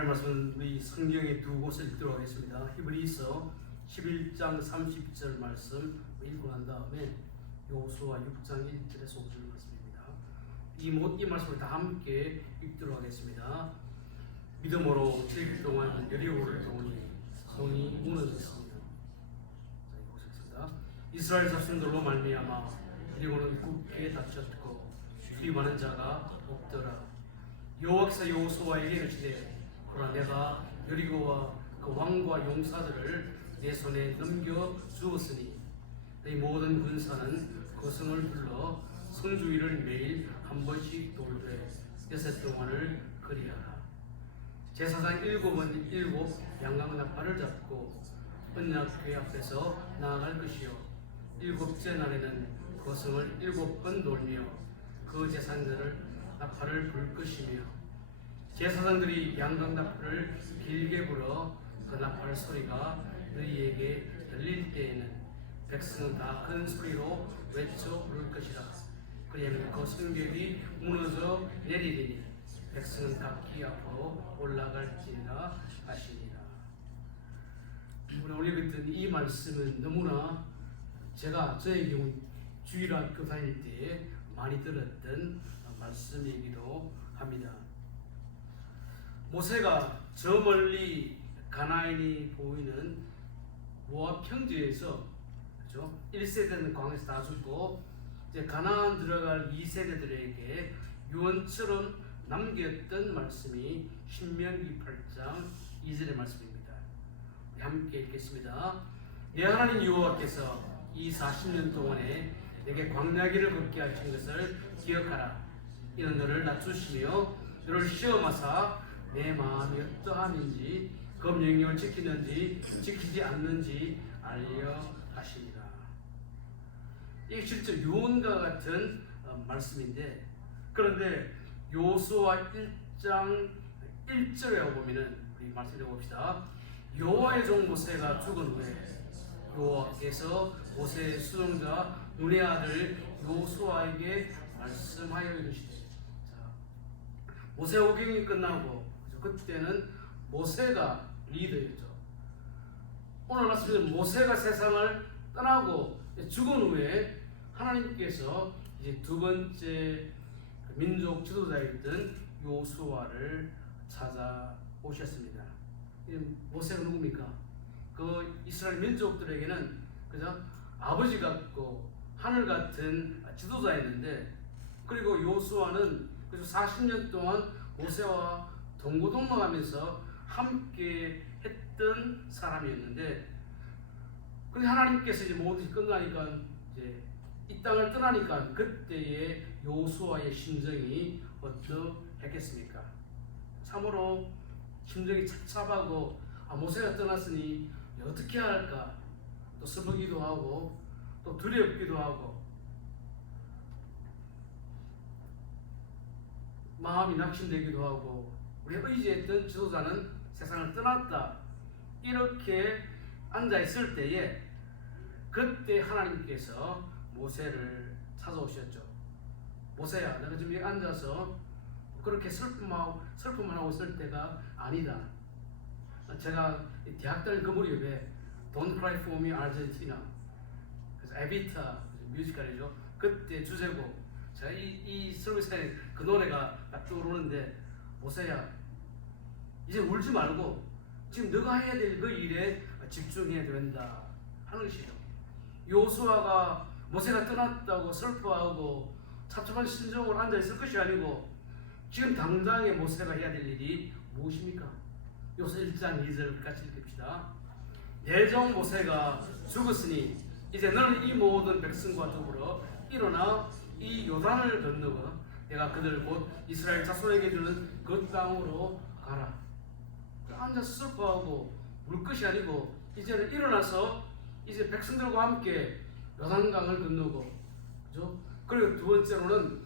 하나님 말씀은 우리 성경의 두 곳을 읽도록 하겠습니다. 히브리서 11장 30절 말씀 읽고 난 다음에 여호수아 6장 1절에서 5절 말씀입니다. 이 말씀을 다 함께 읽도록 하겠습니다. 믿음으로 7일 동안 여리고를 도우니 성이 무너졌습니다. 자, 읽겠습니다. 이스라엘 자손들로 말미암아 여리고는 굳게 닫혔고 출입하는 자가 없더라. 여호와께서 여호수아에게 이르시되 그러나 내가 여리고와 그 왕과 용사들을 내 손에 넘겨 주었으니 내 모든 군사는 그 성을 불러 성 주위를 매일 한 번씩 돌되 6해 동안을 그리하라. 제사장 7은 7 양강나팔을 잡고 언약궤 앞에서 나아갈 것이요 7째 날에는 그 성을 7번 돌며 그 제사장들을 나팔을 불 것이며 제사장들이 양강나팔을 길게 불어 그 나팔 소리가 너희에게 들릴 때에는 백성은 다 큰 소리로 외쳐 부를 것이라. 그리하면 그 성벽이 무너져 내리리니 백성은 각기 앞으로 올라갈지니라 하시니라. 오늘 읽었던 이 말씀은 너무나 제가 저의 경우 주일학교 다닐 때 많이 들었던 말씀이기도 합니다. 모세가 저 멀리 가나안이 보이는 모압 평지에서, 그렇죠? 1세대는 광야에서 다 죽고 이제 가나안 들어갈 2세대들에게 유언처럼 남겼던 말씀이 신명기 8장 2절의 말씀입니다. 함께 읽겠습니다. 내 하나님 여호와께서 이 40년 동안에 내게 광야길을 걷게 하신 것을 기억하라. 이는 너를 낮추시며 너를 시험하사 내 마음이 어떠함인지 그 명령을 지키는지 지키지 않는지 알려 하시니라. 이게 실제 유언과 같은 말씀인데, 그런데 여호수아 1장 1절에 보면은 우리 말씀 읽어봅시다. 여호와의 종 모세가 죽은 후에 여호와께서 모세의 수종자 눈의 아들 여호수아에게 말씀하여 이르시되, 모세 오경이 끝나고 그때는 모세가 리더였죠. 오늘 말씀은 모세가 세상을 떠나고 죽은 후에 하나님께서 이제 두 번째 민족 지도자였던 여호수아를 찾아오셨습니다. 모세가 누굽니까? 그 이스라엘 민족들에게는 그죠? 아버지 같고 하늘 같은 지도자였는데, 그리고 여호수아는 그래서 40년 동안 모세와 동고동락하면서 함께 했던 사람이었는데, 근데 하나님께서 이제 모든 것이 끝나니까 이제 이 땅을 떠나니까 그때의 여호수아의 심정이 어떠했겠습니까? 참으로 심정이 착잡하고, 모세가 떠났으니 어떻게 할까? 또 슬프기도 하고 또 두렵기도 하고 마음이 낙심되기도 하고, 우리 의지했던 지도자는 세상을 떠났다, 이렇게 앉아있을 때에 그때 하나님께서 모세를 찾아오셨죠. 모세야, 내가 지금 여기 앉아서 그렇게 슬픔만 하고 있을 때가 아니다. 제가 대학 다닐 그 무렵에 Don't Cry For Me Argentina, 그래서 에비타 뮤지컬이죠. 그때 주제곡, 제가 이 서비스에 그 노래가 딱 떠오르는데, 모세야 이제 울지 말고 지금 너가 해야 될 그 일에 집중해야 된다 하는 것이죠. 여호수아가 모세가 떠났다고 슬퍼하고 착잡한 심정으로 앉아있을 것이 아니고, 지금 당장에 모세가 해야 될 일이 무엇입니까? 여호수아 1장 2절 같이 읽읍시다. 내 종 모세가 죽었으니 이제 너는 이 모든 백성과 더불어 일어나 이 요단을 건너고 내가 그들 곧 이스라엘 자손에게 주는 그 땅으로 가라. 앉아서 슬퍼하고 울 것이 아니고, 이제는 일어나서 이제 백성들과 함께 요단강을 건너고, 그죠? 그리고 두 번째로는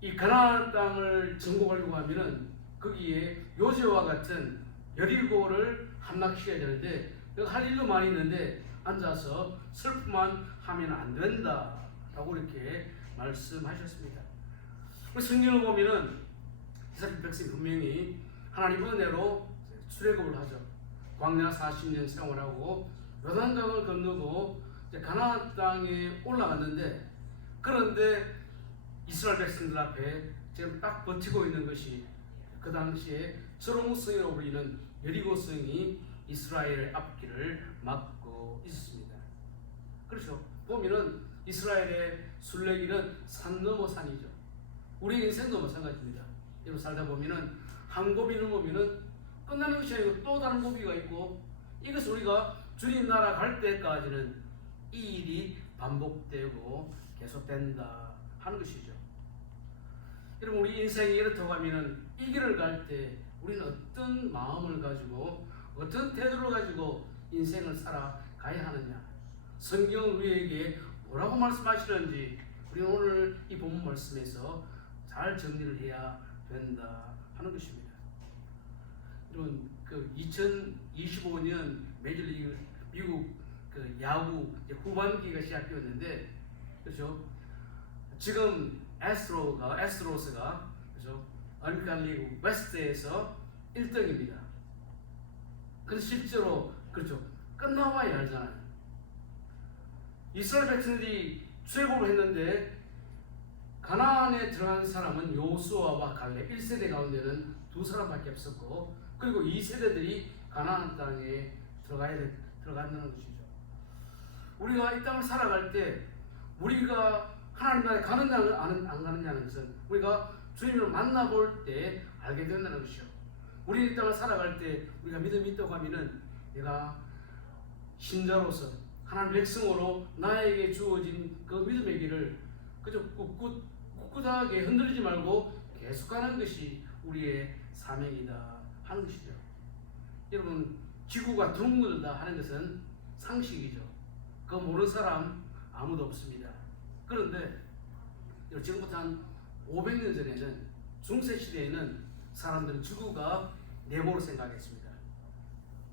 이 가나안 땅을 정복하려고 하면은 거기에 요새와 같은 여리고를 함락시켜야 되는데, 할 일도 많이 있는데 앉아서 슬픔만 하면 안 된다 라고 이렇게 말씀하셨습니다. 성경을 보면은 이스라엘 백성이 분명히 하나님 은혜로 출애굽을 하죠. 광야 40년 생활하고 요단강을 건너고 이제 가나안 땅에 올라갔는데, 그런데 이스라엘 백성들 앞에 지금 딱 버티고 있는 것이 그 당시에 저롱성이라고 불리는 여리고성이 이스라엘 앞길을 막고 있었습니다. 그렇죠. 보면은 이스라엘의 순례길은 산 넘어 산이죠. 우리 인생도 마찬가지입니다. 여러분 살다 보면은 한 고비 넘으면은 끝나는 것이 아니고 또 다른 고비가 있고, 이것을 우리가 주님 나라 갈 때까지는 이 일이 반복되고 계속된다 하는 것이죠. 여러분 우리 인생이 이렇다고 하면은 이 길을 갈 때 우리는 어떤 마음을 가지고 어떤 태도를 가지고 인생을 살아가야 하느냐, 성경은 우리에게 뭐라고 말씀하시는지 우리는 오늘 이 본문 말씀에서 잘 정리를 해야 된다 하는 것입니다. 여러분 그 2025년 메이저리그 미국 그 야구 후반기가 시작되었는데, 그렇죠? 지금 에스트로스가 그렇죠? 아메리칸 리그 웨스트에서 1등입니다. 근데 실제로 그렇죠? 끝나봐야 알잖아요. 이스라엘 백성들이 출애굽을 했는데 가나안에 들어간 사람은 요수아와 갈렙 1세대 가운데는 2사람밖에 없었고, 그리고 2세대들이 가나안 땅에 들어간다는 것이죠. 우리가 이 땅을 살아갈 때 우리가 하나님 나라에 가느냐는 안 가느냐는 것은 우리가 주님을 만나볼 때 알게 된다는 것이죠. 우리 이 땅을 살아갈 때 우리가 믿음이 있다고 하면은 내가 신자로서 하나님 백성으로 나에게 주어진 그 믿음의 길을 그저 꿋꿋하게 흔들리지 말고 계속하는 것이 우리의 사명이다 하는 것이죠. 여러분 지구가 둥글다 하는 것은 상식이죠. 그거 모르는 사람 아무도 없습니다. 그런데 지금부터 한 500년 전에는 중세 시대에는 사람들은 지구가 네모로 생각했습니다.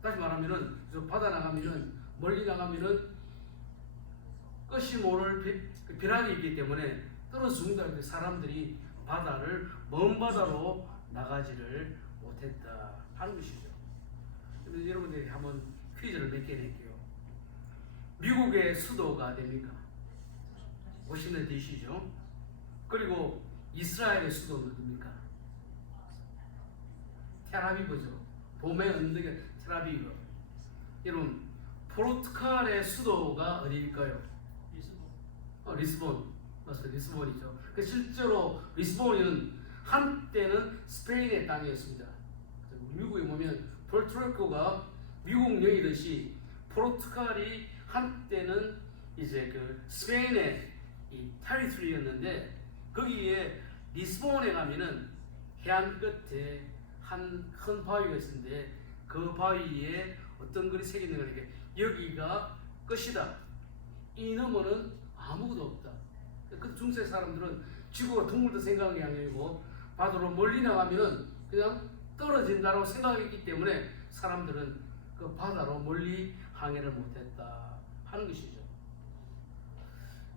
다시 말하면은 저 바다 나가면은 멀리 나가면은 끝이 모를 벼락이 있기 때문에 떨어져 죽는다. 사람들이 바다를 먼 바다로 나가지를 못했다 하는 것이죠. 그래서 여러분들에게 한번 퀴즈를 몇 개 낼게요. 미국의 수도가 됩니까? 워싱턴 DC죠. 그리고 이스라엘의 수도는 어디입니까? 텔아비브죠. 봄의 언덕의 텔아비브. 여러분 포르투갈의 수도가 어디일까요? 리스본. 맞습니다. 리스본이죠. 실제로 리스본은 한때는 스페인의 땅이었습니다. 미국에 보면 포르투갈가 미국 영이듯이 포르투갈이 한때는 이제 그 스페인의 이 테리토리였는데, 거기에 리스본에 가면은 해안 끝에 한 큰 바위가 있었는데 그 바위에 어떤 글이 새겨있는 거니까 여기가 끝이다. 이 너머는 아무것도 없다. 그 중세 사람들은 지구가 둥글다 생각이 아니고 바다로 멀리 나가면은 그냥 떨어진다고 생각했기 때문에 사람들은 그 바다로 멀리 항해를 못했다 하는 것이죠.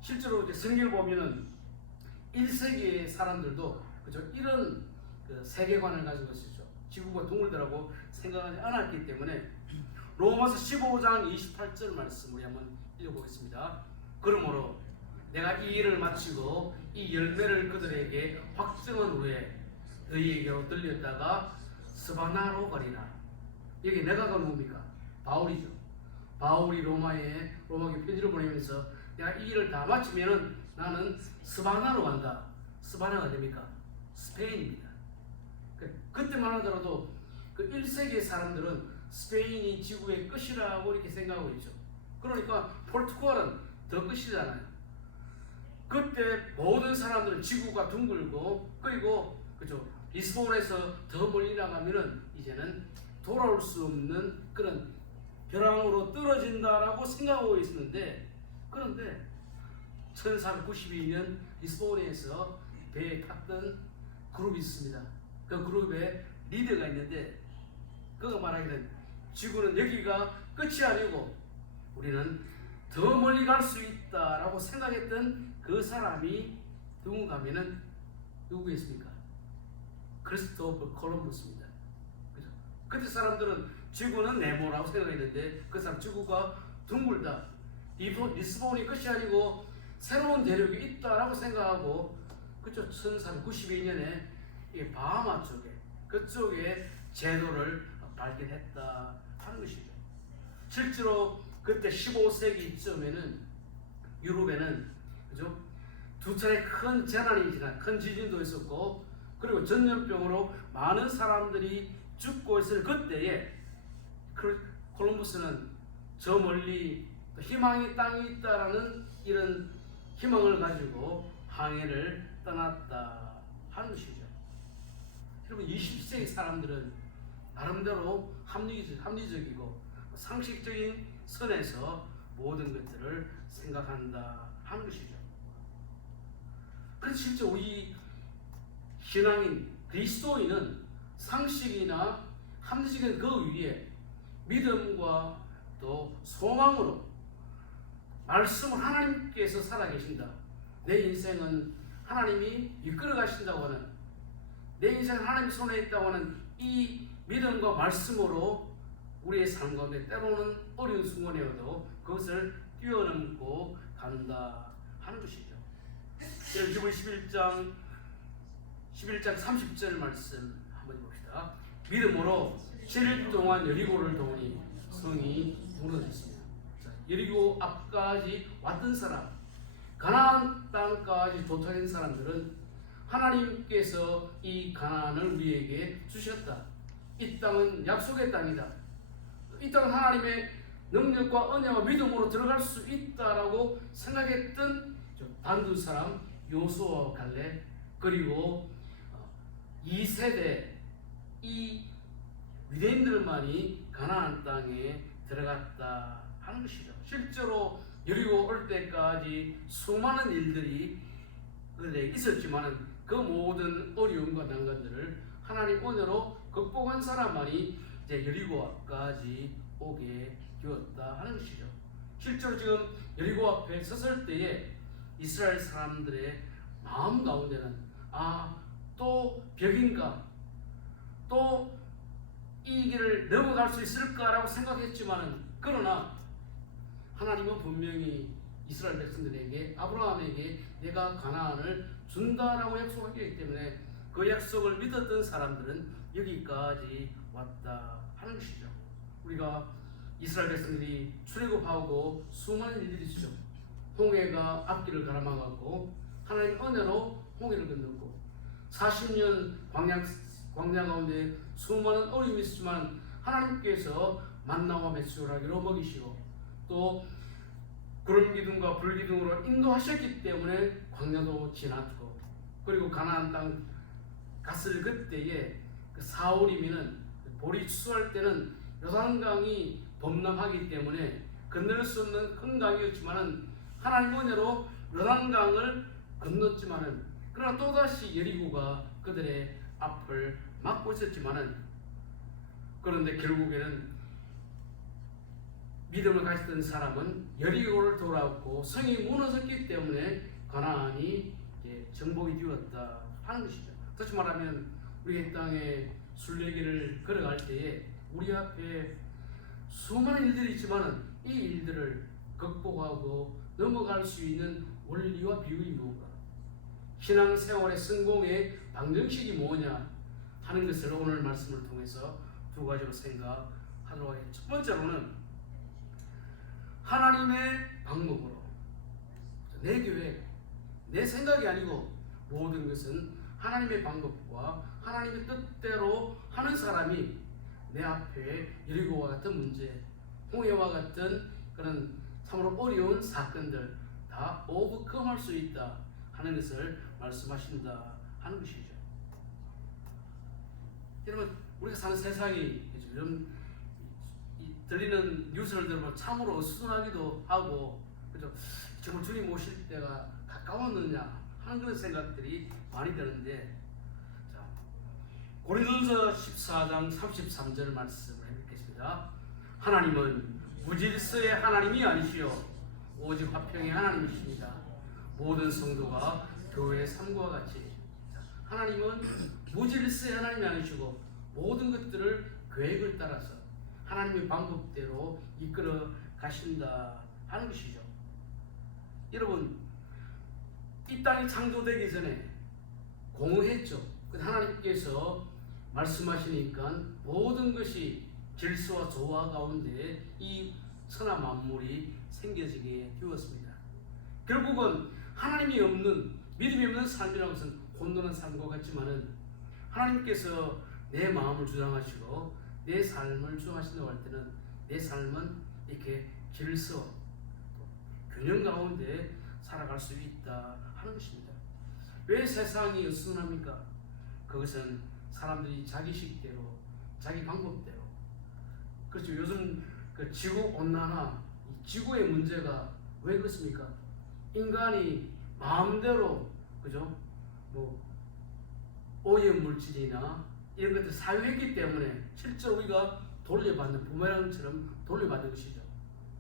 실제로 이제 성경을 보면은 1세기의 사람들도 그죠? 이런 그 세계관을 가지고 있었죠. 지구가 둥글다라고 생각하지 않았기 때문에 로마서 15장 28절 말씀 우리 한번 읽어보겠습니다. 그러므로 내가 이 일을 마치고 이 열매를 그들에게 확증한 후에 너희에게로 들렸다가 스바나로 가리라. 여기 내가가 누굽니까? 바울이죠. 바울이 로마에 편지를 보내면서 내가 이 일을 다 마치면은 나는 스바나로 간다. 스바나가 됩니까? 스페인입니다. 그때만 하더라도 그 1세기의 사람들은 스페인이 지구의 끝이라고 이렇게 생각하고 있죠. 그러니까 포르투갈은 더 끝이잖아요. 그때 모든 사람들은 지구가 둥글고, 그리고 그죠, 리스본에서 더 멀리 나가면은 이제는 돌아올 수 없는 그런 벼랑으로 떨어진다라고 생각하고 있었는데, 그런데 1492년 리스본에서 배에 탔던 그룹이 있습니다. 그 그룹에 리더가 있는데 그가 말하기는 지구는 여기가 끝이 아니고 우리는 더 멀리 갈 수 있다라고 생각했던 그 사람이 누군가 하면은 누구겠습니까? 크리스토퍼 콜럼버스입니다. 그때 사람들은 지구는 네모라고 생각했는데 그 사람 지구가 둥글다. 리스본이 끝이 아니고 새로운 대륙이 있다라고 생각하고 그쵸 1392년에 이 바하마 쪽에 그쪽에 제도를 발견했다 하는 것이죠. 실제로 그때 15세기쯤에는 유럽에는 그죠? 두 차례 큰 재난이 지나 큰 지진도 있었고 그리고 전염병으로 많은 사람들이 죽고 있을 그때에 콜럼버스는 저 멀리 희망의 땅이 있다라는 이런 희망을 가지고 항해를 떠났다 하는 것이죠. 여러분 20세기 사람들은 나름대로 합리적이고 상식적인 선에서 모든 것들을 생각한다 하는 것이죠. 그래서 실제 우리 신앙인 그리스도인은 상식이나 합리적인 그 위에 믿음과 또 소망으로 말씀을 하나님께서 살아계신다. 내 인생은 하나님이 이끌어 가신다고 하는 내 인생은 하나님 손에 있다고 하는 이 믿음과 말씀으로 우리의 삶 가운데 때로는 어려운 순간에도 그것을 뛰어넘고 간다 하는 것이죠. 여러분 11장 30절 말씀 한번 봅시다. 믿음으로 7일 동안 여리고를 도우니 성이 무너졌습니다. 여리고 앞까지 왔던 사람, 가나안 땅까지 도착한 사람들은 하나님께서 이 가나안을 우리에게 주셨다. 이 땅은 약속의 땅이다. 이 땅은 하나님의 능력과 은혜와 믿음으로 들어갈 수 있다라고 생각했던 단 두 사람 요수아와 갈렙 그리고 2세대 이 유대인들만이 가나안 땅에 들어갔다 하는 것이죠. 실제로 여리고 올 때까지 수많은 일들이 있었지만 그 모든 어려움과 난관들을 하나님 은혜로 극복한 사람만이 이제 여리고 앞까지 오게 되었다 하는 것이죠. 실제로 지금 여리고 앞에 섰을 때에 이스라엘 사람들의 마음 가운데는 또 벽인가? 또 이 길을 넘어갈 수 있을까라고 생각했지만 그러나 하나님은 분명히 이스라엘 백성들에게 아브라함에게 내가 가나안을 준다라고 약속하기 때문에 그 약속을 믿었던 사람들은 여기까지 왔다 하는 것이죠. 우리가 이스라엘 백성들이 출애굽하고 수많은 일들이 있죠. 홍해가 앞길을 가로막았고 하나님 은혜로 홍해를 건넜고 40년 광야 가운데 수많은 어려움이 있었지만 하나님께서 만나와 메추라기로 먹이시고 또 구름 기둥과 불 기둥으로 인도하셨기 때문에 광야도 지났고 그리고 가나안 땅 갔을 그때에 그 사울이면은 볼이 추수할 때는 요단강이 범람하기 때문에 건널 수 없는 큰 강이었지만은 하나님 은혜로 요단강을 건넜지만은 그러나 또다시 여리고가 그들의 앞을 막고 있었지만은 그런데 결국에는 믿음을 가졌던 사람은 여리고를 돌아왔고 성이 무너졌기 때문에 가나안이 정복이 되었다 하는 것이죠. 다시 말하면 우리의 땅에 순례길을 걸어갈 때에 우리 앞에 수많은 일들이 있지만은 이 일들을 극복하고 넘어갈 수 있는 원리와 비율이 무엇인가? 신앙생활의 성공의 방정식이 뭐냐 하는 것을 오늘 말씀을 통해서 두 가지로 생각하도록 하겠습니다. 첫 번째로는 하나님의 방법으로 내 계획, 내 생각이 아니고 모든 것은 하나님의 방법과 하나님의 뜻대로 하는 사람이 내 앞에 여리고와 같은 문제, 홍해와 같은 그런 참으로 어려운 사건들 다 오버컴할 수 있다 하는 것을 말씀하신다 하는 것이죠. 여러분 우리가 사는 세상이 요즘 들리는 뉴스를 들으면 참으로 어수선하기도 하고 그죠? 정말 주님 오실 때가 가까웠느냐 하는 그런 생각들이 많이 드는데 자, 고린도전서 14장 33절 말씀을 읽겠습니다. 하나님은 무질서의 하나님이 아니시요 오직 화평의 하나님이십니다. 모든 성도가 교회의 삶과 같이 하나님은 무질서의 하나님이 아니시고 모든 것들을 계획을 따라서 하나님의 방법대로 이끌어 가신다 하는 것이죠. 여러분, 이 땅이 창조되기 전에 공허했죠. 하나님께서 말씀하시니까 모든 것이 질서와 조화 가운데 이 천하 만물이 생겨지게 되었습니다. 결국은 하나님이 없는, 믿음이 없는 삶이라는 것은 혼돈한 삶과 같지만은 하나님께서 내 마음을 주장하시고 내 삶을 주장하신다고 할 때는 내 삶은 이렇게 질서, 균형 가운데 살아갈 수 있다 하는 것입니다. 왜 세상이 어수선합니까? 그것은 사람들이 자기 식대로, 자기 방법대로. 그렇죠. 요즘 그 지구 온난화, 이 지구의 문제가 왜 그렇습니까? 인간이 마음대로, 그죠? 뭐 오염 물질이나 이런 것들 사유했기 때문에 실제로 우리가 돌려받는, 부메랑처럼 돌려받는 것이죠.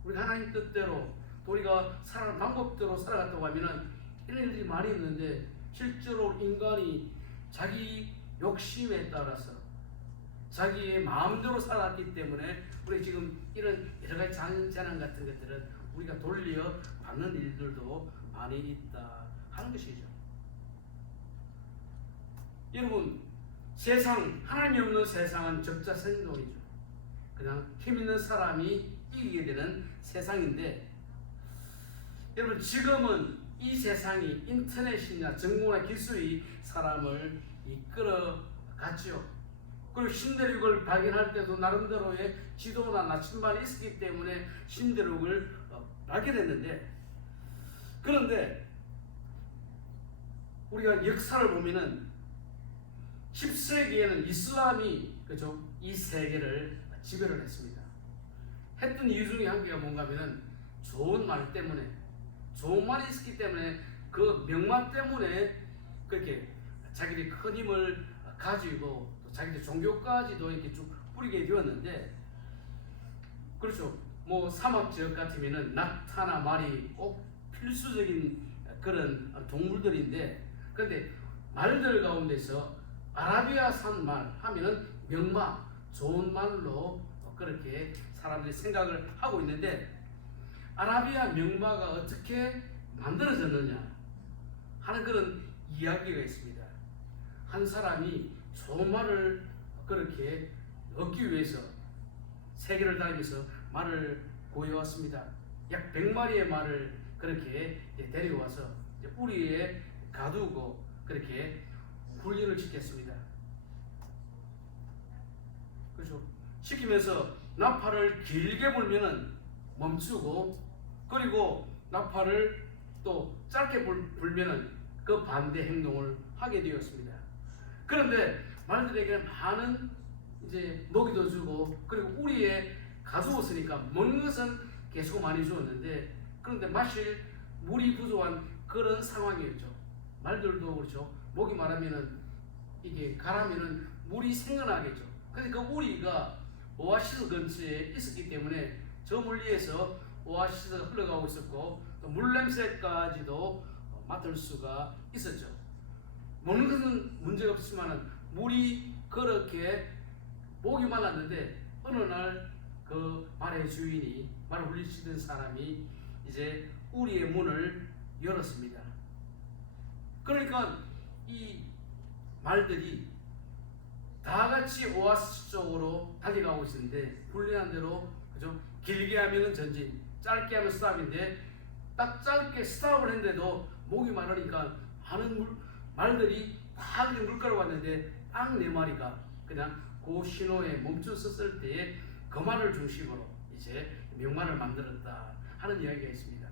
우리 하나님 뜻대로 또 우리가 살아가는 방법대로 살아갔다고 하면은 이런 일들이 많이 있는데, 실제로 인간이 자기 욕심에 따라서 자기의 마음대로 살았기 때문에 우리 지금 이런 여러 가지 재난 같은 것들은 우리가 돌려받는 일들도 많이 있다 하는 것이죠. 여러분, 세상, 하나님이 없는 세상은 적자생존이죠. 그냥 힘 있는 사람이 이기게 되는 세상인데, 여러분, 지금은 이 세상이 인터넷이나 정보나 기술이 사람을 이끌어갔죠. 그리고 신대륙을 발견할 때도 나름대로의 지도나 나침반이 있었기 때문에 신대륙을 발견했는데, 그런데 우리가 역사를 보면은 10세기에는 이슬람이, 그죠, 이 세계를 지배를 했습니다. 했던 이유 중에 한 개가 뭔가 하면은 좋은 말 때문에, 좋은 말이 있었기 때문에, 그 명만 때문에 그렇게 자기들이 큰 힘을 가지고 또 자기들 종교까지도 이렇게 쭉 뿌리게 되었는데, 그렇죠. 뭐 사막 지역 같으면은 낙타나 말이 꼭 필수적인 그런 동물들인데, 그런데 말들 가운데서 아라비아산 말 하면은 명마, 좋은 말로 그렇게 사람들이 생각을 하고 있는데, 아라비아 명마가 어떻게 만들어졌느냐 하는 그런 이야기가 있습니다. 한 사람이 좋은 말을 그렇게 얻기 위해서 세계를 다니면서 말을 구해왔습니다. 약 100마리의 말을 그렇게 데려와서 우리에 가두고 그렇게 훈련을 시켰습니다. 그렇죠. 시키면서 나팔을 길게 불면은 멈추고, 그리고 나팔을 또 짧게 불면은 그 반대 행동을 하게 되었습니다. 그런데 말들에게는 많은 이제 먹이도 주고, 그리고 우리에 가두었으니까 먹는 것은 계속 많이 주었는데, 그런데 마실 물이 부족한 그런 상황이었죠. 말들도 그렇죠. 목이 마르면은 이게 가라면은 물이 생겨나겠죠. 그러니까 우리가 오아시스 근처에 있었기 때문에 저 멀리에서 오아시스가 흘러가고 있었고, 또 물 냄새까지도 맡을 수가 있었죠. 먹는 것은 문제가 없지만 물이 그렇게 목이 말랐는데, 어느 날 그 말의 주인이, 말을 훌리시던 사람이 이제 우리의 문을 열었습니다. 그러니까 이 말들이 다 같이 오아시스 쪽으로 달려가고 있었는데, 훈련한 대로, 그죠? 길게 하면은 전진, 짧게 하면 스탑인데, 딱 짧게 스탑을 했는데도 목이 마르니까 많은 말들이 다 그냥 물가로 왔는데, 딱 4마리가 그냥 그 신호에 멈춰섰을 때에 그 말을 중심으로 이제 명만을 만들었다 하는 이야기가 있습니다.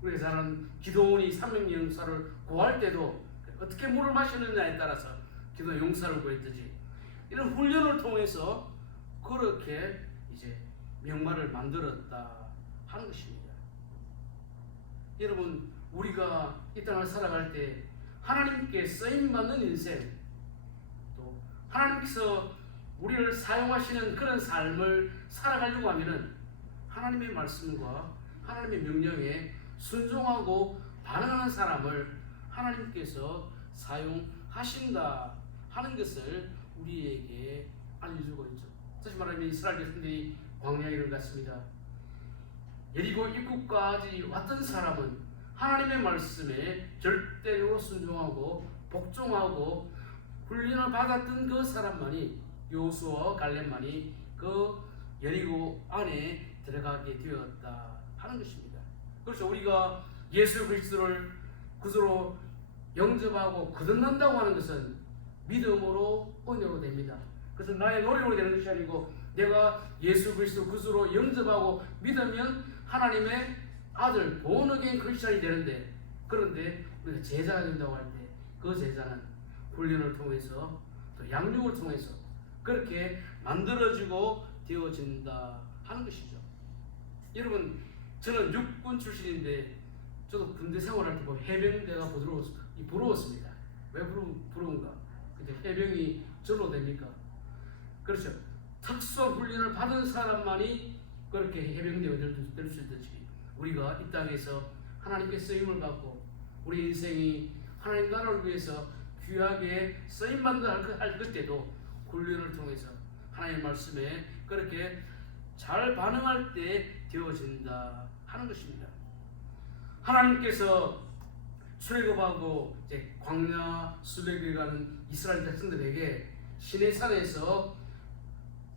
우리가 잘 아는 기도원이 300 용사를 구할 때도 어떻게 물을 마시느냐에 따라서 기도 용사를 구했듯이, 이런 훈련을 통해서 그렇게 이제 명말을 만들었다 하는 것입니다. 여러분, 우리가 이 땅을 살아갈 때 하나님께 쓰임받는 인생, 또 하나님께서 우리를 사용하시는 그런 삶을 살아가려고 하면은 하나님의 말씀과 하나님의 명령에 순종하고 반응하는 사람을 하나님께서 사용하신다 하는 것을 우리에게 알려주고 있죠. 다시 말하면 이스라엘 백성들이 광야에 이르렀습니다. 여리고 입구까지 왔던 사람은 하나님의 말씀에 절대적으로 순종하고 복종하고 훈련을 받았던 그 사람만이, 여호수아와 갈렙만이 그 여리고 안에 들어가게 되었다 하는 것입니다. 그렇죠. 우리가 예수 그리스도를 구주로 영접하고 거듭난다고 하는 것은 믿음으로 은혜로 됩니다. 그래서 나의 노력으로 되는 것이 아니고 내가 예수 그리스도 구주로 영접하고 믿으면 하나님의 아들 본어게인 크리스천이 되는데, 그런데 우리가 제자가 된다고 할 때 그 제자는 훈련을 통해서 또 양육을 통해서 그렇게 만들어지고 되어진다 하는 것이죠. 여러분, 저는 육군 출신인데 저도 군대 생활할 때 해병대가 부러웠습니다. 왜 부러운가? 근데 해병이 절로 됩니까? 그렇죠. 특수한 훈련을 받은 사람만이 그렇게 해병대가 될 수 있듯이 우리가 이 땅에서 하나님께 쓰임을 받고 우리 인생이 하나님 나라를 위해서 귀하게 쓰임받는다 할 그때도 훈련을 통해서 하나님의 말씀에 그렇게 잘 반응할 때 되어진다 하는 것입니다. 하나님께서 출애굽하고 이제 광야 수백일 가는 이스라엘 백성들에게 시내산에서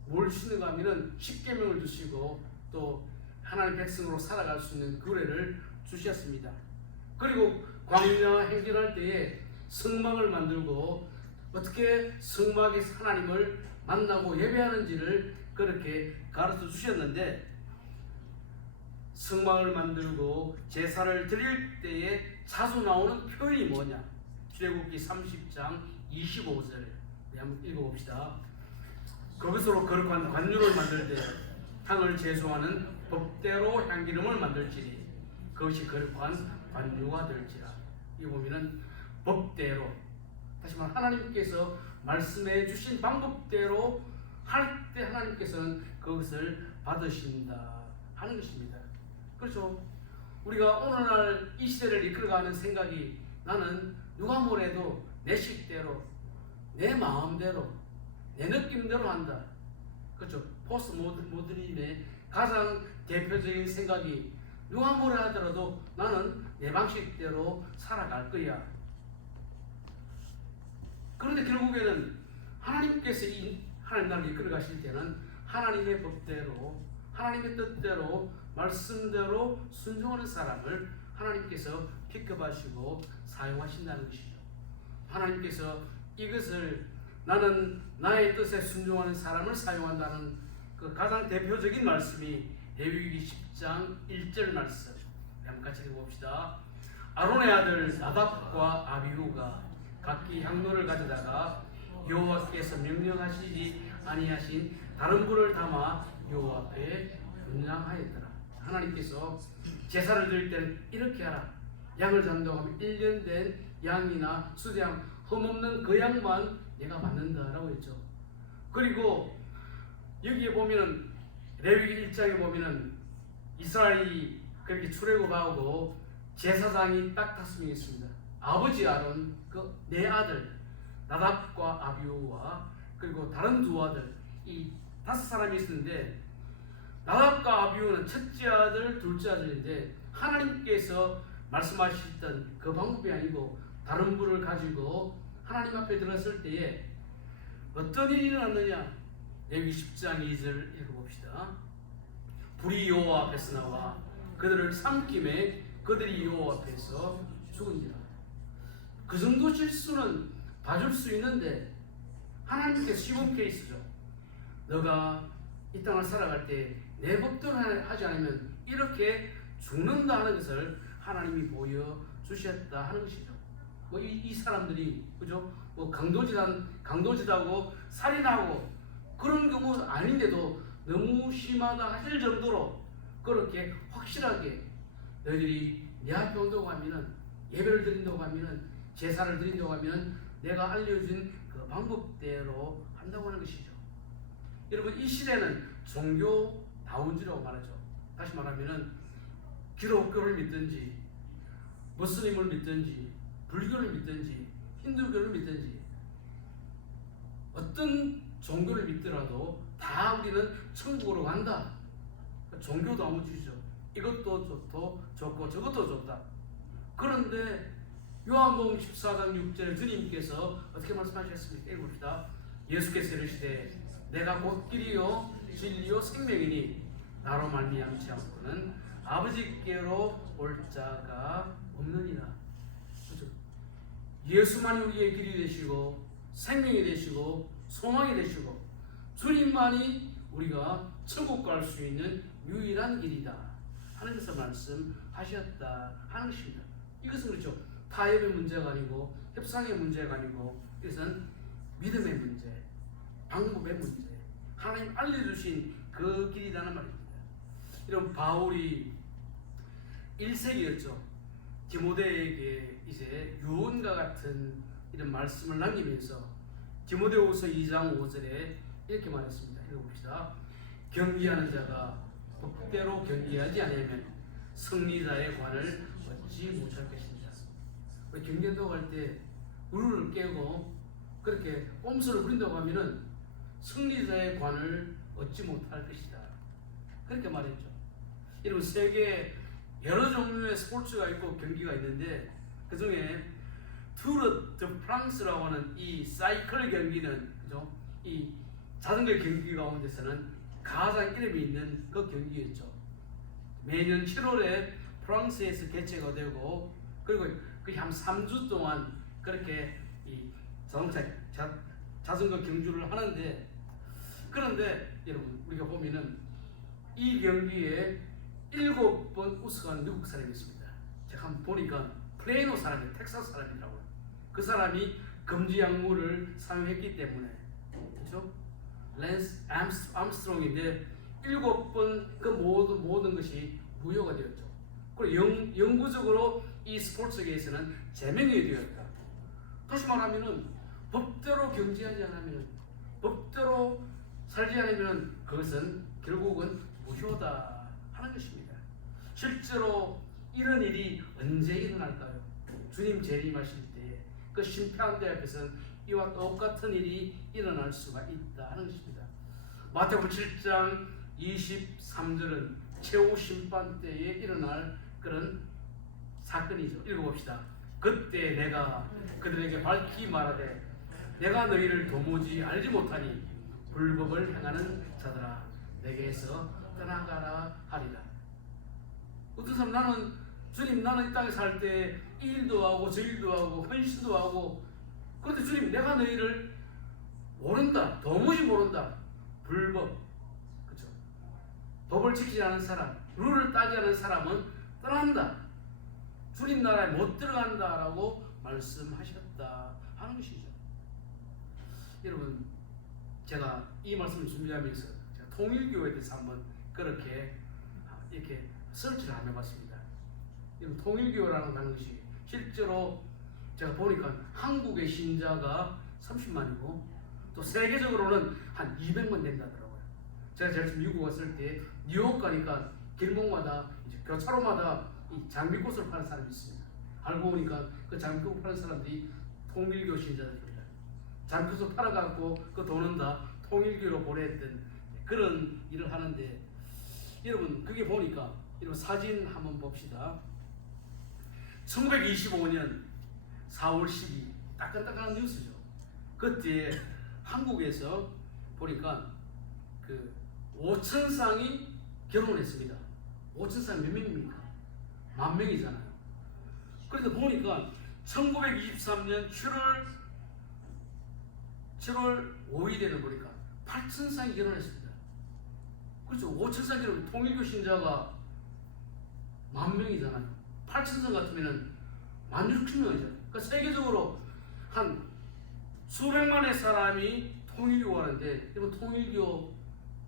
뭘 주시는가 하면은 십계명을 주시고 또 하나님 백성으로 살아갈 수 있는 규례를 주셨습니다. 그리고 광야 행진할 때에 성막을 만들고 어떻게 성막에서 하나님을 만나고 예배하는지를 그렇게 가르쳐 주셨는데, 성막을 만들고 제사를 드릴 때에 자주 나오는 표현이 뭐냐? 출애굽기 30장 25절 한번 읽어봅시다. 그것으로 거룩한 관유를 만들 때 향을 제수하는 법대로 향기름을 만들지니 그것이 거룩한 관유가 될지라. 이 보면은 법대로, 다시 말해 하나님께서 말씀해 주신 방법대로 할 때 하나님께서는 그것을 받으신다 하는 것입니다. 그렇죠. 우리가 오늘날 이 시대를 이끌어가는 생각이, 나는 누가 뭐래도 내 식대로, 내 마음대로, 내 느낌대로 한다. 그렇죠. 포스트 모더니즘의 가장 대표적인 생각이, 누가 뭐라 하더라도 나는 내 방식대로 살아갈 거야. 그런데 결국에는 하나님께서 하나님 나라를 이끌어 가실 때는 하나님의 법대로, 하나님의 뜻대로, 말씀대로 순종하는 사람을 하나님께서 픽업하시고 사용하신다는 것이죠. 하나님께서 이것을, 나는 나의 뜻에 순종하는 사람을 사용한다는 그 가장 대표적인 말씀이 레위기 10장 1절 말씀. 한번 같이 읽어봅시다. 아론의 아들 나답과 아비후가 각기 향로를 가져다가 여호와께서 명령하시지 아니하신 다른 불을 담아 여호와 앞에 분향하였더라. 하나님께서 제사를 드릴 때는 이렇게 하라. 양을 잡는다고 하면 1년 된 양이나 수양 흠없는 그 양만 내가 받는다라고 했죠. 그리고 여기에 보면은 레위기 1장에 보면은 이스라엘이 그렇게 출애굽하고 제사장이 딱 5명 있습니다. 아버지 아론, 그 네 아들 나답과 아비후와 그리고 다른 두 아들, 이 5사람이 있었는데, 나답과 아비후는 첫째 아들, 둘째 아들인데 하나님께서 말씀하셨던 그 방법이 아니고 다른 불을 가지고 하나님 앞에 들어갔을 때에 어떤 일이 일어났느냐? 레위기 10장 2절 읽어봅시다. 불이 여호와 앞에서 나와 그들을 삼킴에 그들이 여호와 앞에서 죽은지라. 그 정도 실수는 봐줄 수 있는데 하나님께 시범 케이스죠. 너가 이 땅을 살아갈 때 내 법대로 하지 않으면 이렇게 죽는다 하는 것을 하나님이 보여주셨다 하는 것이죠. 이 사람들이, 그죠? 강도짓하고 살인하고 그런 경우 아닌데도 너무 심하다 하실 정도로 그렇게 확실하게 너희들이 내 앞에 온다고 하면은, 예배를 드린다고 하면은, 제사를 드린다고 하면 내가 알려준 그 방법대로 한다고 하는 것이죠. 여러분, 이 시대는 종교다운주의라고 말하죠. 다시 말하면은 기독교를 믿든지 무슬림을 믿든지 불교를 믿든지 힌두교를 믿든지 어떤 종교를 믿더라도 다 우리는 천국으로 간다. 종교도 나눠주시죠. 이것도 좋고 저것도 좋다. 그런데 요한복음 14장 6절에 주님께서 어떻게 말씀하셨습니까? 읽읍시다. 예수께서 이르시되 내가 곧 길이요 진리요 생명이니 나로 말미암지 않고는 아버지께로 올 자가 없느니라. 그렇죠? 예수만이 우리의 길이 되시고 생명이 되시고 소망이 되시고 주님만이 우리가 천국 갈 수 있는 유일한 길이다 하는 것을 말씀하셨다 하는 것입니다. 이것은 그렇죠. 타협의 문제가 아니고 협상의 문제가 아니고 이것은 믿음의 문제, 방법의 문제, 하나님 알려주신 그 길이라는 말입니다. 이런 바울이 1세기였죠. 디모데에게 이제 유언과 같은 이런 말씀을 남기면서 디모데후서 2장 5절에 이렇게 말했습니다. 읽어봅시다. 경기하는 자가 법대로 경기하지 않으면 승리자의 관을 얻지 못할 것입니다. 경기한다고 할 때 룰을 깨고 그렇게 꼼수를 부린다고 하면은 승리자의 관을 얻지 못할 것이다. 그렇게 말했죠. 여러분 세계에 여러 종류의 스포츠가 있고 경기가 있는데 그 중에 투르 드 프랑스라고 하는 이 사이클 경기는 그죠? 이 자전거 경기 가운데서는 가장 이름이 있는 그 경기였죠. 매년 7월에 프랑스에서 개최가 되고 그리고 그 한 3주 동안 그렇게 이 자전거 경주를 하는데 그런데 여러분 우리가 보면은 이 경기에 7번 우승한 미국 사람이 있습니다. 제가 한번 보니까 플레이노 사람이 텍사스 사람이라고요. 그 사람이 금지 약물을 사용했기 때문에 그렇죠? 랜스 암스트롱인데 7번 그 모든 것이 무효가 되었죠. 그리고 영구적으로 이 스포츠계에서는 제명이 되었다. 다시 말하면은 법대로 경제하지 않으면 법대로 살지 않으면 그것은 결국은 무효다 하는 것입니다. 실제로 이런 일이 언제 일어날까요? 주님 재림하실 때 그 심판대 앞에서는 이와 똑같은 일이 일어날 수가 있다 하는 것입니다. 마태복음 7장 23절은 최후 심판 때에 일어날 그런 사건이죠. 읽어봅시다. 그때 내가 그들에게 밝히 말하되 내가 너희를 도무지 알지 못하니 불법을 행하는 자들아 내게서 떠나가라 하리라. 어떤 사람 나는 주님 나는 이 땅에 살 때 이 일도 하고 저 일도 하고 헌신도 하고 그런데 주님 내가 너희를 모른다. 도무지 모른다. 불법. 그렇죠? 법을 지키지 않은 사람, 룰을 따지 않은 사람은 떠난다. 주님 나라에 못 들어간다라고 말씀하셨다 하는 것이죠. 여러분 제가 이 말씀을 준비하면서 제가 통일교에 대해서 한번 그렇게 이렇게 설치를 한번 해봤습니다. 통일교라는 것이 실제로 제가 보니까 한국의 신자가 30만이고 또 세계적으로는 한 200만 된다더라고요. 제가 제일 미국 왔을 때 뉴욕 가니까 길목마다 이제 교차로마다 이 장미꽃을 파는 사람이 있습니다. 알고 보니까 그 장미꽃 파는 사람들이 통일교 신자들입니다. 장미꽃을 팔아갖고 그 돈은 다 통일교로 보냈던 그런 일을 하는데 여러분 그게 보니까 여러분 사진 한번 봅시다. 1925년 4월 12일 따끈따끈한 뉴스죠. 그때 한국에서 보니까 그 5천쌍이 결혼했습니다. 5천쌍 몇 명입니까? 10,000명이잖아요. 그래서 보니까 1923년 7월 5일에는 보니까 8천쌍이 결혼했습니다. 그렇죠. 5천쌍 결혼 통일교 신자가 10,000명이잖아요. 8천쌍 같으면은 16,000명이죠. 그러니까 세계적으로 한 수백만의 사람이 통일교 하는데 이건 통일교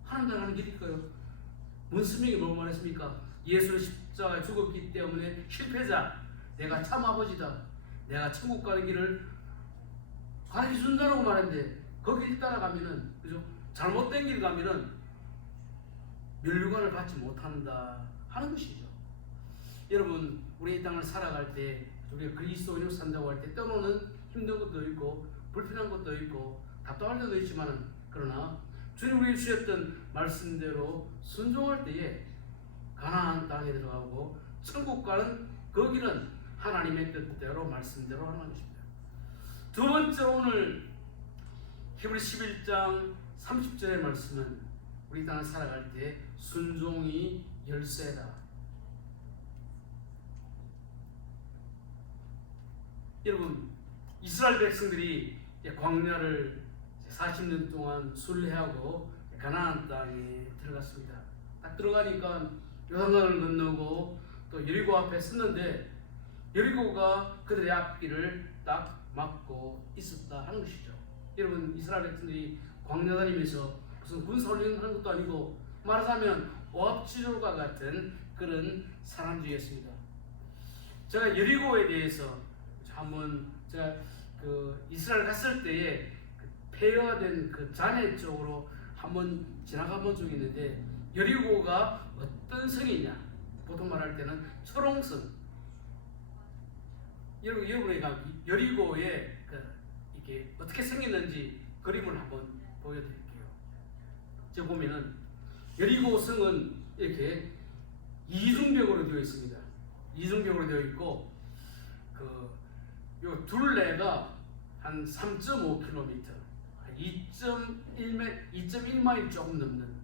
하는 날 하는 길일까요? 문스명이 뭐라고 말했습니까? 예수는 십자가에 죽었기 때문에 실패자, 내가 참 아버지다, 내가 천국 가는 길을 가르쳐 준다라고 말했는데 거기를 따라가면은 그죠? 잘못된 길 가면은 멸류관을 받지 못한다 하는 것이죠. 여러분 우리 이 땅을 살아갈 때 우리가 그리스도인으로 산다고 할 때 때로는 힘든 것도 있고 불편한 것도 있고 답답할 때도 있지만은 그러나 주님 우리 주셨던 말씀대로 순종할 때에 가나안 땅에 들어가고 천국과는 거기는 하나님의 뜻대로 말씀대로 하는 것입니다. 두 번째로 오늘 히브리서 11장 30절의 말씀은 우리 땅을 살아갈 때 순종이 열쇠다. 여러분, 이스라엘 백성들이 광야를 40년 동안 순례하고 가나안 땅에 들어갔습니다. 딱 들어가니까 요단강을 건너고 또 여리고 앞에 섰는데 여리고가 그들의 앞길을 딱 막고 있었다 하는 것이죠. 여러분, 이스라엘 백성들이 광야 다니면서 무슨 군사훈련 하는 것도 아니고 말하자면 오합지졸과 같은 그런 사람들이었습니다. 제가 여리고에 대해서 한번 제가 이스라엘 갔을 때에 폐허된 그 잔해 쪽으로 한번 지나가 본 적이 있는데 여리고가 어떤 성이냐? 보통 말할 때는 초롱성. 여러분이 여리고에 이게 어떻게 생겼는지 그림을 한번 보여드릴게요. 지금 보면은 여리고 성은 이렇게 이중벽으로 되어 있습니다. 이중벽으로 되어 있고 요 둘레가 한 3.5km, 2.1마일 조금 넘는.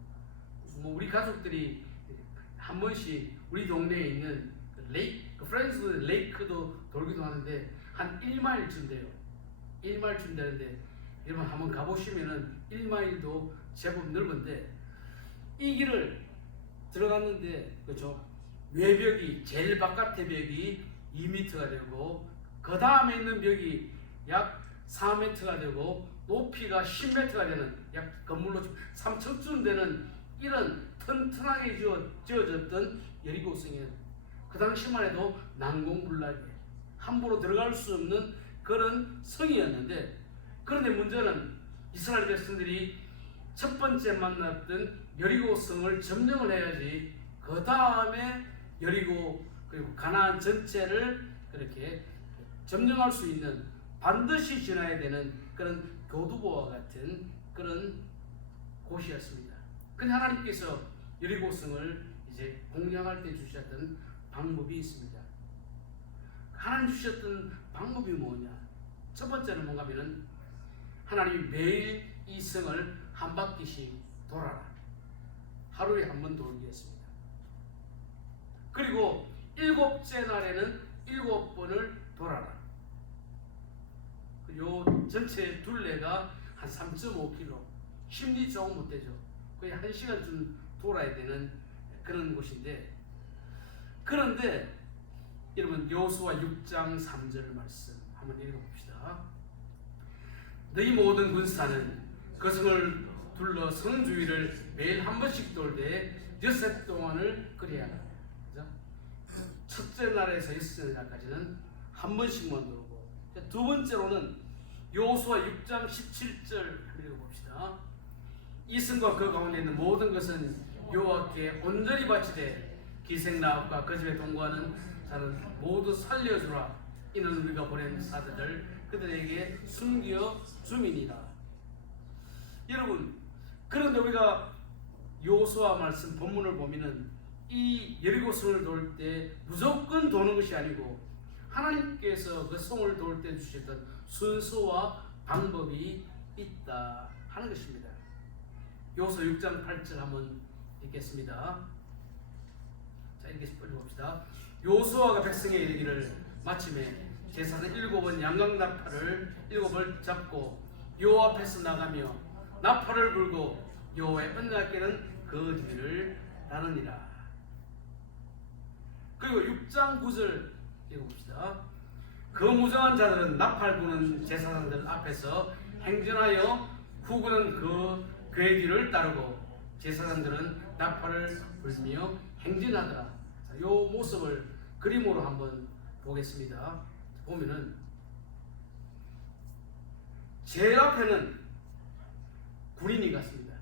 우리 가족들이 한 번씩 우리 동네에 있는 프렌즈 레이크도 돌기도 하는데 한 1마일쯤 돼요. 1마일쯤 되는데 여러분 한번 가보시면은 1마일도 제법 넓은데 이 길을 들어갔는데 그죠? 외벽이 제일 바깥의 벽이 2m가 되고 그 다음에 있는 벽이 약 4m가 되고 높이가 10m가 되는 약 건물로 3층쯤 되는 이런 튼튼하게 지어졌던 여리고성이에요. 그 당시만 해도 난공불락에 함부로 들어갈 수 없는 그런 성이었는데 그런데 문제는 이스라엘 백성들이 첫 번째 만났던 여리고성을 점령을 해야지 그 다음에 여리고 그리고 가나안 전체를 그렇게 점령할 수 있는 반드시 지나야 되는 그런 교두보와 같은 그런 곳이었습니다. 근데 하나님께서 여리고성을 이제 공략할 때 주셨던 방법이 있습니다. 하나님 주셨던 방법이 뭐냐? 첫 번째는 뭔가 하면은 하나님이 매일 이 성을 한 바퀴씩 돌아라. 하루에 한 번 돌기 했습니다. 그리고 7째 날에는 7번을 돌아라. 요 전체 둘레가 한 3.5km, 심리 조금 못 되죠. 거의 1시간쯤 돌아야 되는 그런 곳인데, 그런데 여러분 여호수아 6장 3절 말씀 한번 읽어봅시다. 너희 모든 군사는 그 성을 둘러 성 주위를 매일 한 번씩 돌되 6해 동안을 그리하라. 첫째 날에서 6째 날까지는 한 번씩만 돌고, 두 번째로는 여호수아 6장 17절 읽어봅시다. 이 성과 그 가운데 있는 모든 것은 여호와께 온전히 바치되 기생나합과 그 집에 동거하는 자는 모두 살려주라. 이는 우리가 보낸 사자들 그들에게 숨겨 주민이라. 여러분, 그런데 우리가 여호수아 말씀 본문을 보면은 이 여리고성을 돌 때 무조건 도는 것이 아니고 하나님께서 그 성을 돌 때 주셨던 순서와 방법이 있다 하는 것입니다. 여호수아 6장 8절 한번 읽겠습니다. 자, 이렇게 읽어봅시다. 여호수아가 백성에 이르기를 마침에 제사장 7번 양각 나팔을 7번 잡고 여호와 앞에서 나가며 나팔을 불고 여호와의 언약궤는 그 뒤를 따르니라. 그리고 6장 9절 읽어봅시다. 그 무정한 자들은 나팔 부는 제사장들 앞에서 행진하여 후군은 그 궤 뒤를 따르고 제사장들은 나팔을 불며 행진하더라. 자, 이 모습을 그림으로 한번 보겠습니다. 보면은 제일 앞에는 군인이 갔습니다.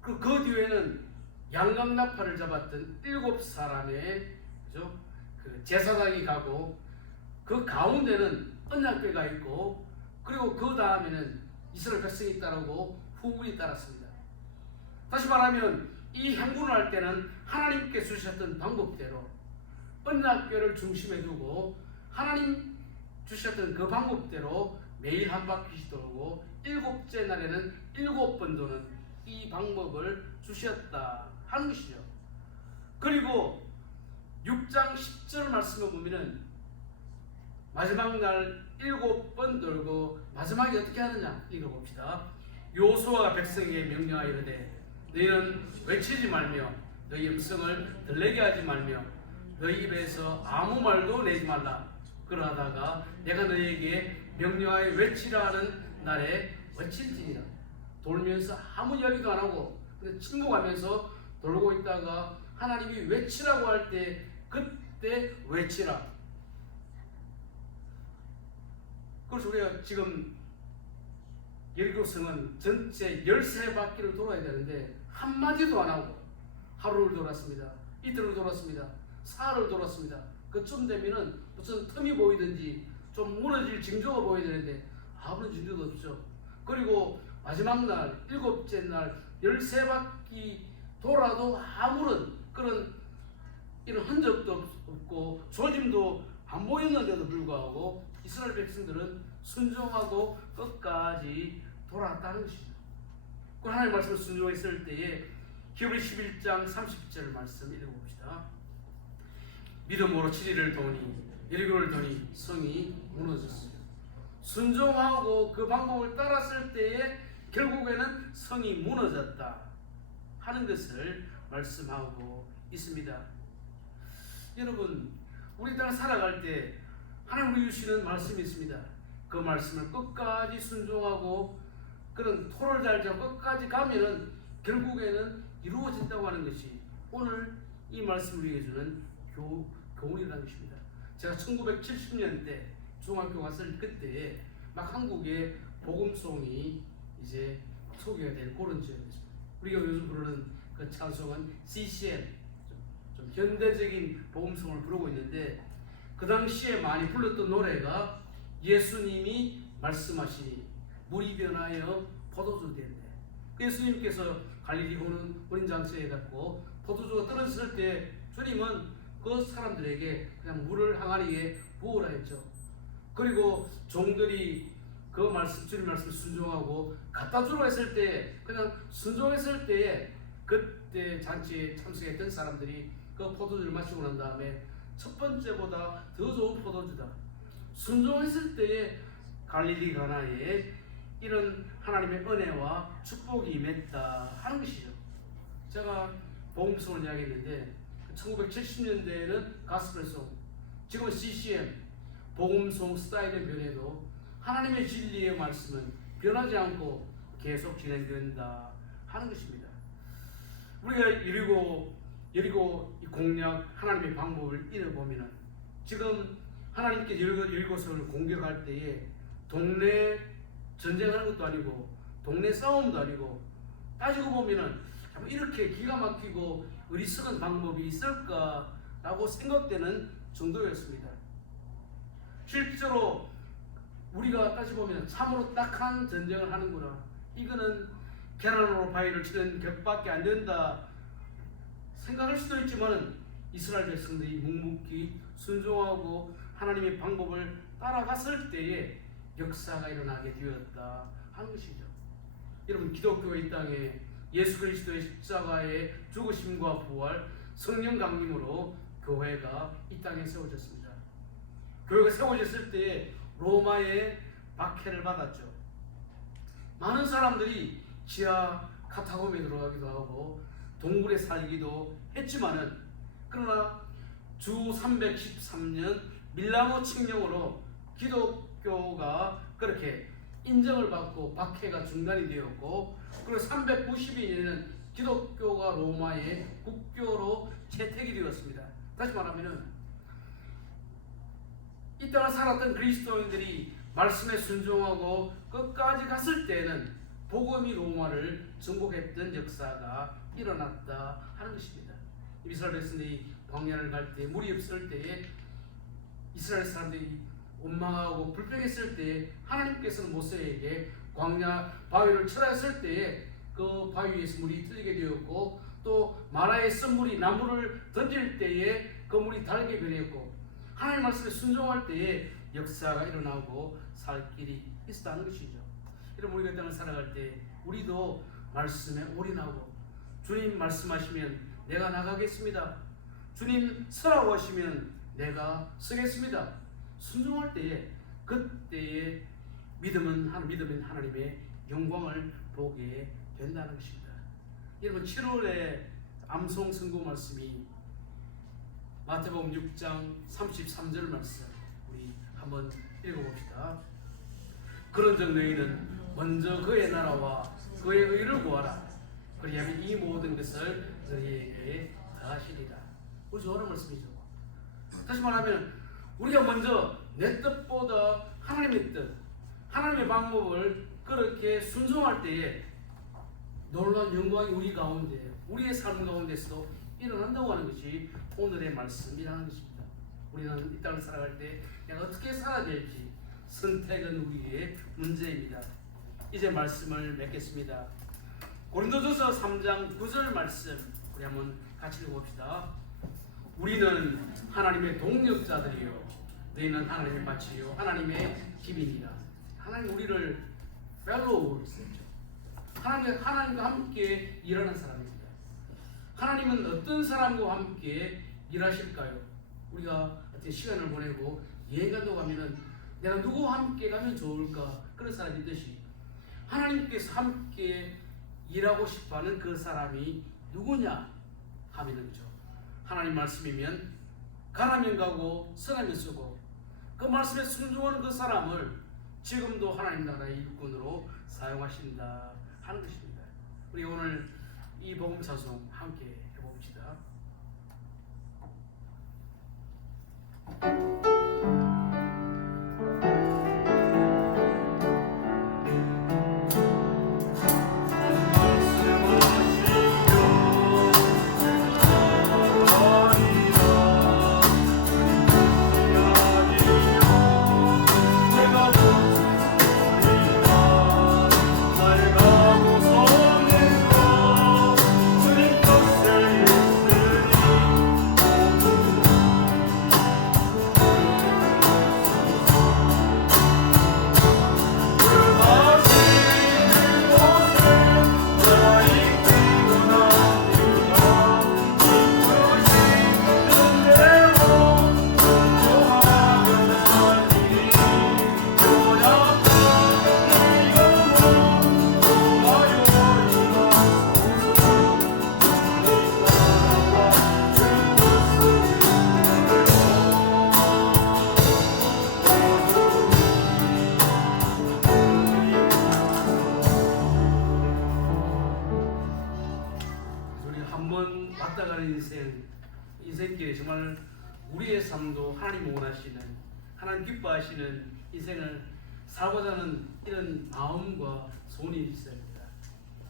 그 뒤에는 양각 나팔을 잡았던 7사람의 그죠? 그 제사장이 가고 그 가운데는 언약궤가 있고 그리고 그 다음에는 이스라엘 백성이 따르고 후군이 따랐습니다. 다시 말하면 이 행군을 할 때는 하나님께 주셨던 방법대로 언약궤를 중심에 두고 하나님 주셨던 그 방법대로 매일 한 바퀴씩 돌고 일곱째 날에는 7번 도는 이 방법을 주셨다 하는 것이죠. 그리고 6장 10절 말씀을 보면은 마지막 날 7번 돌고 마지막에 어떻게 하느냐 읽어봅시다. 여호수아가 백성에게 명령하여 이르되 너희는 외치지 말며 너희 음성을 들리게 하지 말며 너희 입에서 아무 말도 내지 말라. 그러다가 내가 너희에게 명령하여 외치라 하는 날에 외칠지니라. 돌면서 아무 이야기도 안 하고 그냥 침묵하면서 돌고 있다가 하나님이 외치라고 할 때 그때 외치라. 그래서 우리가 지금 여리고 성은 전체 13바퀴를 돌아야 되는데 한마디도 안 하고 하루를 돌았습니다. 이틀을 돌았습니다. 사흘을 돌았습니다. 그쯤 되면은 무슨 틈이 보이든지 좀 무너질 징조가 보여야 되는데 아무런 징조도 없죠. 그리고 마지막 날 7째 날 13바퀴 돌아도 아무런 그런 이런 흔적도 없고 조짐도 안 보였는데도 불구하고 이스라엘 백성들은 순종하고 끝까지 돌아왔다는 것이죠. 그 하나님의 말씀을 순종했을 때에 히브리 11장 30절 말씀 읽어봅시다. 믿음으로 7일을 도니 여리고를 도니 성이 무너졌어요. 순종하고 그 방법을 따랐을 때에 결국에는 성이 무너졌다 하는 것을 말씀하고 있습니다. 여러분, 우리 땅을 살아갈 때 하나님 우리 주시는 말씀이 있습니다. 그 말씀을 끝까지 순종하고 그런 토를 달자 끝까지 가면은 결국에는 이루어진다고 하는 것이 오늘 이 말씀을 우리에게 주는 교훈이라는 것입니다. 제가 1970년대 중학교 갔을 그때 막 한국의 복음송이 이제 소개가 될 그런 지역이었습니다. 우리가 요즘 부르는 그 찬송은 CCM, 좀 현대적인 복음송을 부르고 있는데 그 당시에 많이 불렀던 노래가 예수님이 말씀하시니 물이 변하여 포도주 되었네. 예수님께서 갈릴리 혼인 장소에 갔고 포도주가 떨어졌을 때 주님은 그 사람들에게 그냥 물을 항아리에 부으라 했죠. 그리고 종들이 그 말씀, 주님 말씀 순종하고 갖다 주라 했을 때 그냥 순종했을 때에 그때 잔치에 참석했던 사람들이 그 포도주를 마시고 난 다음에 첫 번째보다 더 좋은 포도주다. 순종했을 때에 갈릴리 가나에 이런 하나님의 은혜와 축복이 임했다 하는 것이죠. 제가 복음송을 이야기했는데 1970년대에는 가스펠송, 지금은 CCM, 복음송 스타일의 변해도 하나님의 진리의 말씀은 변하지 않고 계속 진행된다 하는 것입니다. 우리가 여리고 이 공략 하나님의 방법을 읽어보면 지금 하나님께 여리고성을 공격할 때에 동네 전쟁하는 것도 아니고 동네 싸움도 아니고 따지고 보면은 이렇게 기가 막히고 어리석은 방법이 있을까라고 생각되는 정도였습니다. 실제로 우리가 따지고 보면 참으로 딱한 전쟁을 하는구나. 이거는 계란으로 바위를 치는 격밖에 안 된다 생각할 수도 있지만 이스라엘 백성들이 묵묵히 순종하고 하나님의 방법을 따라갔을 때에 역사가 일어나게 되었다 하는 것이죠. 여러분, 기독교의 이 땅에 예수 그리스도의 십자가의 죽으심과 부활, 성령 강림으로 교회가 이 땅에 세워졌습니다. 교회가 세워졌을 때에 로마의 박해를 받았죠. 많은 사람들이 지하 카타콤에 들어가기도 하고 동굴에 살기도 했지만은 그러나 주 313년 밀라노 칙령으로 기독교가 그렇게 인정을 받고 박해가 중단이 되었고 그리고 392년에는 기독교가 로마의 국교로 채택이 되었습니다. 다시 말하면은 이 땅을 살았던 그리스도인들이 말씀에 순종하고 끝까지 갔을 때에는 복음이 로마를 정복했던 역사가 일어났다 하는 것입니다. 이스라엘 백성들이 광야를 갈 때 물이 없을 때에 이스라엘 사람들이 원망하고 불평했을 때 하나님께서는 모세에게 광야 바위를 철했을 때에 그 바위에서 물이 틀리게 되었고, 또 마라의 쓴물이 나무를 던질 때에 그 물이 달게 변했고, 하나님 말씀에 순종할 때에 역사가 일어나고 살 길이 있었다는 것이죠. 이런 우리가 땅을 살아갈 때 우리도 말씀에 올인하고, 주님 말씀하시면 내가 나가겠습니다, 주님 서라고 하시면 내가 서겠습니다, 순종할 때에 그때의 믿음은 하나님의 영광을 보게 된다는 것입니다. 여러분, 7월에 암송 선고 말씀이 마태복음 6장 33절 말씀, 우리 한번 읽어봅시다. 그런즉 너희는 먼저 그의 나라와 그의 의를 구하라. 그리하면 이 모든 것을 너희에게 더하시리라. 우리 좋아하는 말씀이죠. 다시 말하면 우리가 먼저 내 뜻보다 하나님의 뜻, 하나님의 방법을 그렇게 순종할 때에 놀라운 영광이 우리 가운데, 우리의 삶 가운데서도 일어난다고 하는 것이 오늘의 말씀이라는 것입니다. 우리는 이 땅을 살아갈 때 내가 어떻게 살아야 될지 선택은 우리의 문제입니다. 이제 말씀을 맺겠습니다. 고린도전서 3장 9절 말씀 우리 한번 같이 읽어봅시다. 우리는 하나님의 동역자들이요 너희는 하나님의 밭이요 하나님의 집이니라. 하나님 우리를 펠로우로 쓰죠. 하나님과 함께 일하는 사람입니다. 하나님은 어떤 사람과 함께 일하실까요? 우리가 어떻게 시간을 보내고 여행 간다고 하면은 내가 누구와 함께 가면 좋을까, 그런 사람이 있듯이 하나님께서 함께 일하고 싶어하는 그 사람이 누구냐 하면은 그죠, 하나님 말씀이면 가라면 가고 서라면 쓰고 그 말씀에 순종하는 그 사람을 지금도 하나님 나라의 일꾼으로 사용하신다 하는 것입니다. 우리 오늘 이 복음 찬송 함께 해봅시다. 한번 왔다 가는 인생길에 정말 우리의 삶도 하나님 원하시는, 하나님 기뻐하시는 인생을 살고자 하는 이런 마음과 소원이 있어야 합니다.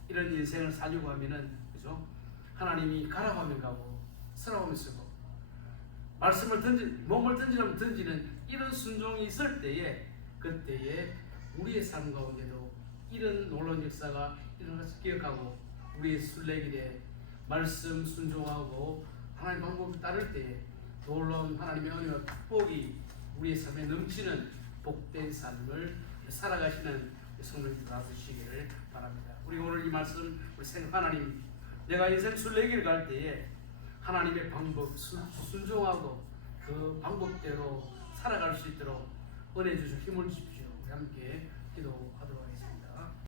이런 인생을 살려고 하면은 그죠? 하나님이 가라고 하면 가고 서라고 하면 쓰고 말씀을 몸을 던지려면 던지는 이런 순종이 있을 때에 그때에 우리의 삶 가운데도 이런 놀라운 역사가 일어날 수 기억하고 우리의 순례길에 말씀 순종하고 하나님 방법을 따를 때에 놀라운 하나님의 은혜와 축복이 우리의 삶에 넘치는 복된 삶을 살아가시는 성도님들 되시기를 바랍니다. 우리 오늘 이 말씀 우리 하나님, 내가 인생 순례길 갈 때에 하나님의 방법 순종하고 그 방법대로 살아갈 수 있도록 은혜 주시고 힘을 주십시오. 우리 함께 기도하도록 하겠습니다.